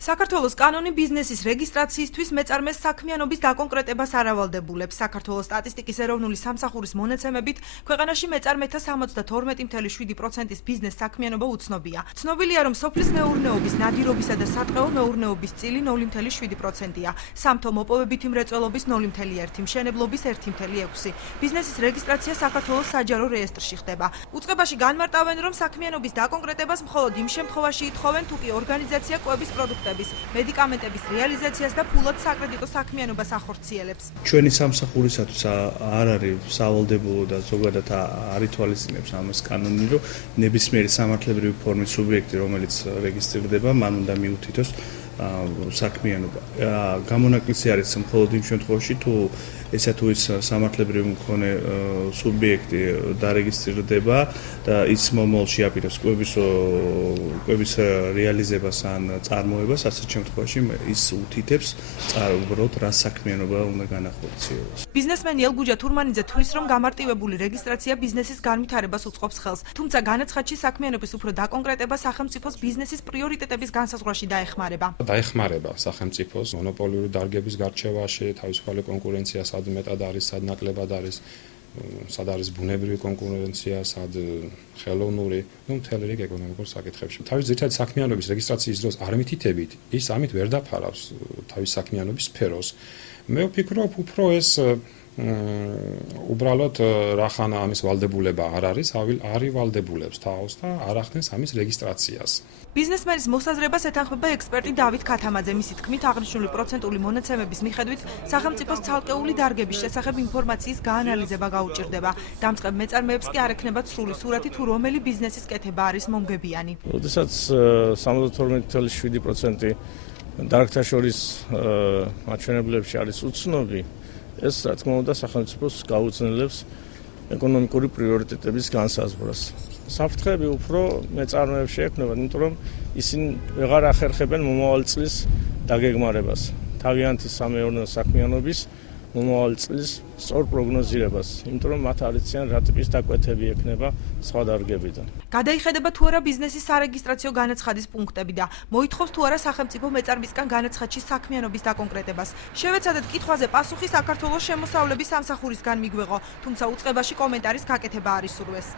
საქართველოს კანონი ბიზნესის რეგისტრაციისთვის მეწარმეს საქმიანობის დაკონკრეტებას არ ავალდებულებს. საქართველოს სტატისტიკის ეროვნული სამსახურის მონაცემებით, ქვეყანაში მეწარმეთა 72.7%-ის ბიზნეს საქმიანობა უცნობია. ცნობილია, რომ სოფლის მეურნეობის, ნადირობისა და სატყეო მეურნეობის წილი 0.7%-ია. სამთო მოპოვებითი მრეწველობის 0.1, მშენებლობის 1.6. ბიზნესის რეგისტრაცია საქართველოს საჯარო რეესტრში ხდება. უწყებაში განმარტავენ, რომ საქმიანობის დაკონკრეტებას მხოლოდ იმ შემთხვევაში ითხოვენ, თუ კი ორგანიზაცია კვების პროდუქტების, მედიკამენტების რეალიზაციას და ფულად საკრედიტო საქმიანობას ახორციელებს. ჩვენი სამსახურისათვის არ არის სავალდებულო და ზოგადად არ ითვალისწინებს ამას კანონი, რომ ნებისმიერი სამართლებრივი ფორმის სუბიექტი, რომელიც რეგისტრირდება, მან უნდა მიუთითოს საქმიანობა. გამონაკლისი არის მხოლოდ იმ შემთხვევაში, თუ ესა თუ ის სამართლებრივი მქონე სუბიექტი დარეგისტრირდება და ის მომავალში აპირებს კვების რეალიზებას ან წარმოებას, ასეთ შემთხვევაში ის უთითებს უბრალოდ რა საქმიანობა უნდა განახორციელოს. ბიზნესმენი ელგუჯა თურმანიძე თვლის, რომ გამარტივებული რეგისტრაცია ბიზნესის განვითარებას უწყობს ხელს, თუმცა განაცხადში საქმიანობის უფრო დაკონკრეტება სახელმწიფოს ბიზნესის პრიორიტეტების განსაზღვრაში დაეხმარება. დაეხმარება სახელმწიფოს მონოპოლიური დარგების გარჩევაში, თავისუფალი კონკურენცია სად მეტად არის, სად ნაკლებად არის, სად არის ბუნებრივი კონკურენცია, სად ხელოვნური, მთელი რიგ ეკონომიკურ საკითხებში. თავის ძირითადი საქმიანობის რეგისტრაციის დროს არ მითითებით, ის ამით ვერ დაფარავს თავის საქმიანობის სფეროს. მე ვფიქრობ, უფრო ეს უბრალოდ რახან ამის ვალდებულება არ არის, არ ივალდებულებს თავს და არ ახდენს ამის რეგისტრაციას. ბიზნესმენის მოსაზრებას ეთანხმება ექსპერტი დავით ქათამაძე. მისი თქმით, აღნიშნული პროცენტული მონაცემების მიხედვით სახელმწიფოს ცალკეული დარგების შესახებ ინფორმაციის გაანალიზება გაუჭირდება. დამწყებ მეწარმეებს კი არ ექნებათ სრული სურათი, თუ რომელი ბიზნესის კეთება არის მომგებიანი. როდესაც 72.7% დარგთა შორის მაჩვენებლებში არის უცნობი, ეს რა თქმა უნდა სახელმწიფოს გაუძნელებს ეკონომიკური პრიორიტეტების განსაზღვრას. საფრთხეები უფრო მეწარმეებს შეექმნებათ, იმიტომ რომ ისინი ვეღარ ახერხებენ მომავალ წლის დაგეგმარებას, თავიანთი სამეურნეო საქმიანობის მომავალ წლის სწორ პროგნოზირებას, იმიტომ რომ მათ არ იციან რა ტიპის დაკვეთები ექნება სხვა დარგებიდან. გადაიხედება თუ არა ბიზნესის სარეგისტრაციო განაცხადის პუნქტები და მოითხოვს თუ არა სახელმწიფო მეწარმისგან განაცხადში საქმიანობის დაკონკრეტებას. შევეცადეთ კითხვაზე პასუხი საქართველოს შემოსავლების სამსახურისგან მიგვეღო, თუმცა უწყებაში კომენტარის გაკეთება არ ისურვეს.